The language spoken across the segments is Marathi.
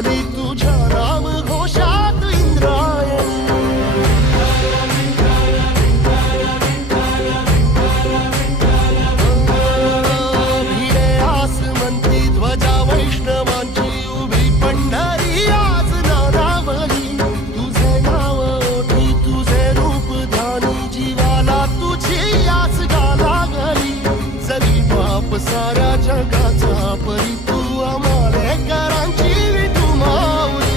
आली तुझ्या नाम घोषात इंद्रायणी. भिडे आसमंती ध्वजा वैष्णवांची उभी पंढरी आज नानावली. तुझे नाव ओठी तुझे रूप ध्यानी जीवाला तुझी आस गा लागली. जरी बाप साऱ्या जगाचा परी तू आमालेकरांची विठू माऊली.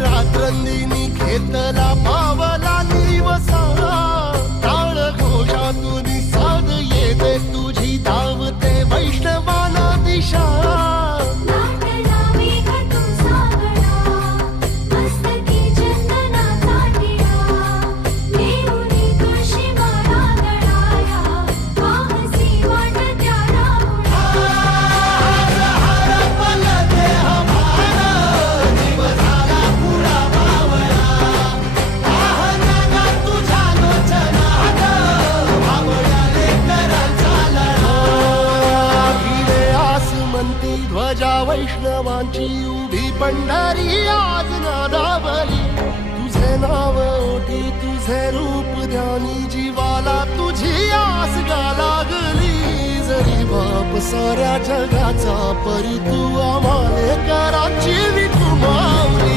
रात्रंदिनी घेतला पावला निवसा. टाळ घोषातून साध येते तुझी धावते वैष्णवाना दिशा. ध्वजा वैष्णवांची उभी पंढरी आज नादावली. तुझे नाव ओठी तुझे रूप ध्यानी जीवाला तुझी आस गा लागली. जरी बाप साऱ्या जगाचा परी तू आमालेकरांची विठू माऊली.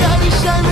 दर्शन